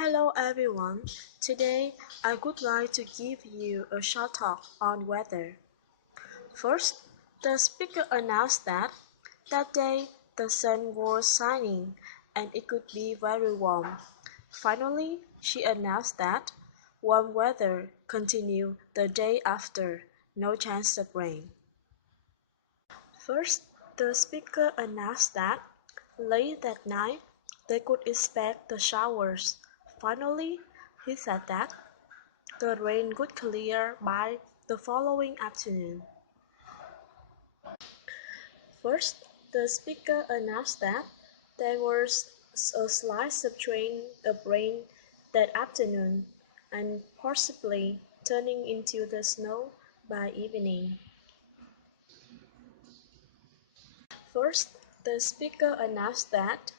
Hello everyone. Today I would like to give you a short talk on weather. First, the speaker announced that day the sun was shining and it could be very warm. Finally, she announced that warm weather continued the day after, no chance of rain. First, the speaker announced that late that night they could expect the showers. Finally, he said that the rain would clear by the following afternoon. First, the speaker announced that there was a slight subtrain of rain that afternoon and possibly turning into the snow by evening. First, the speaker announced that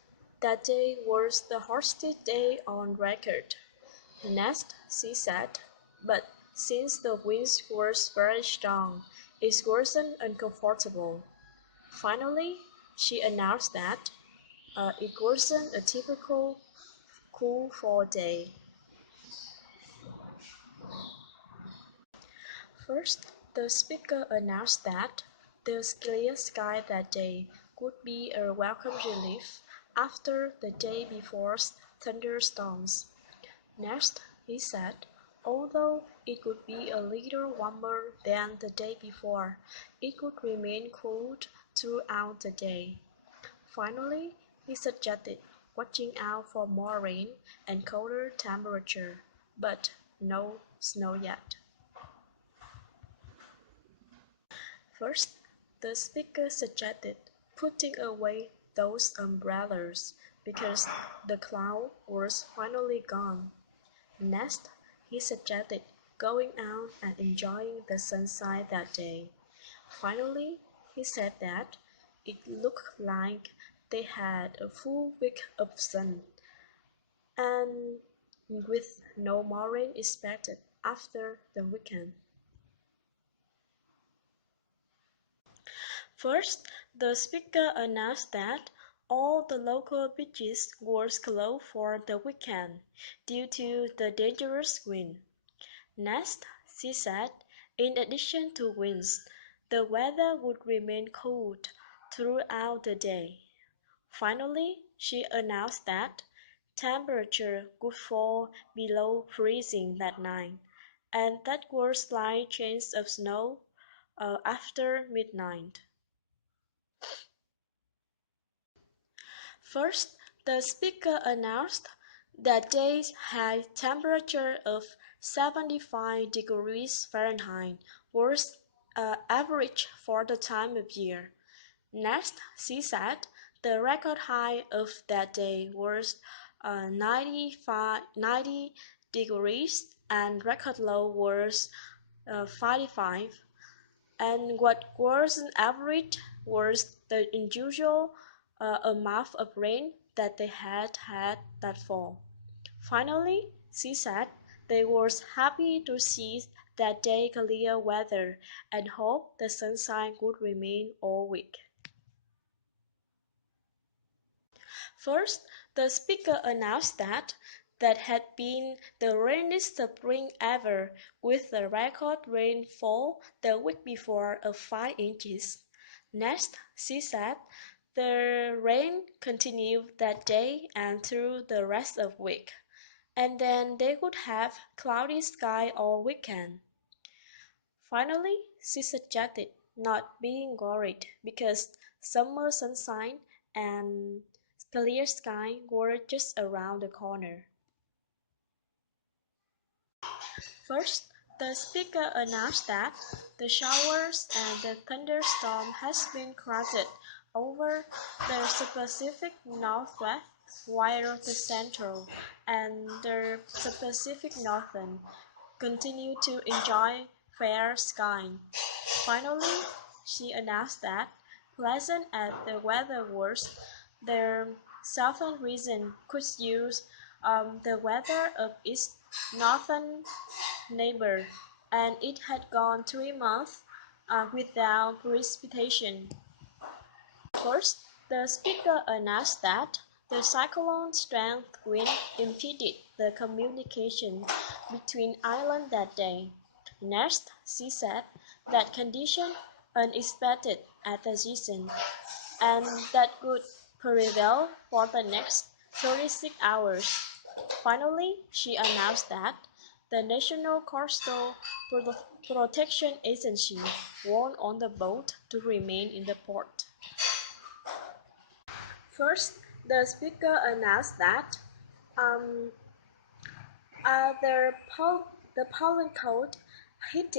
day was the hottest day on record. Next, she said, but since the winds were very strong, it wasn't uncomfortable. Finally, she announced that it wasn't a typical cool fall day. First, the speaker announced that the clear sky that day would be a welcome relief after the day before's thunderstorms. Next, he said, although it could be a little warmer than the day before, it could remain cold throughout the day. Finally, he suggested watching out for more rain and colder temperature, but no snow yet. First, the speaker suggested putting away those umbrellas because the cloud was finally gone. Next, he suggested going out and enjoying the sunshine that day. Finally, he said that it looked like they had a full week of sun, and with no more rain expected after the weekend. First, the speaker announced that all the local beaches were closed for the weekend due to the dangerous wind. Next, she said, in addition to winds, the weather would remain cold throughout the day. Finally, she announced that temperature would fall below freezing that night, and that was slight chance of snow after midnight. First, the speaker announced that day's high temperature of 75 degrees Fahrenheit was average for the time of year. Next, she said the record high of that day was 90 degrees and record low was 45. And what was an average was the unusual amount of rain that they had that fall. Finally, she said they were happy to see that day clear weather and hope the sunshine would remain all week. First, the speaker announced that had been the rainiest spring ever, with the record rainfall the week before of 5 inches. Next, she said the rain continued that day and through the rest of the week, and then they would have cloudy sky all weekend. Finally, she suggested not being worried because summer sunshine and clear sky were just around the corner. First, the speaker announced that the showers and the thunderstorm has been crowded over the Pacific Northwest, while the Central and the Pacific Northern continue to enjoy fair sky. Finally, she announced that, pleasant as the weather was, the southern region could use the weather of its northern neighbor, and it had gone 3 months without precipitation. First, the speaker announced that The cyclone's strength wind impeded the communication between islands that day. Next, she said that condition unexpected at the season, and that would prevail for the next 36 hours. Finally, she announced that the National Coastal Protection Agency warned on the boat to remain in the port. First, the speaker announced that um, the pollen count hit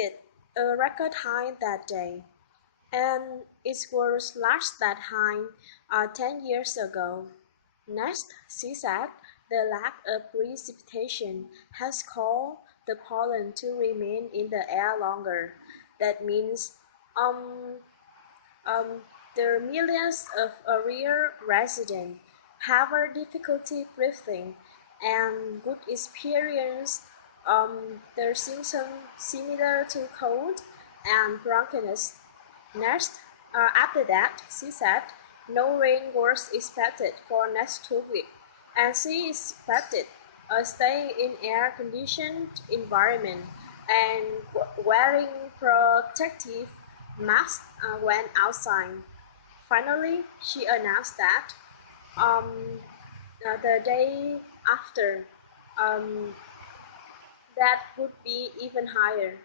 a record high that day, and it was last that high 10 years ago. Next, she said the lack of precipitation has caused the pollen to remain in the air longer. That means um, um, there are millions of area residents have a difficulty breathing and would experience their symptoms similar to cold and drunkenness. Next, after that, she said no rain was expected for next 2 weeks, and she expected a stay in air-conditioned environment and wearing protective masks when outside. Finally, she announced that um, the day after, um, that would be even higher.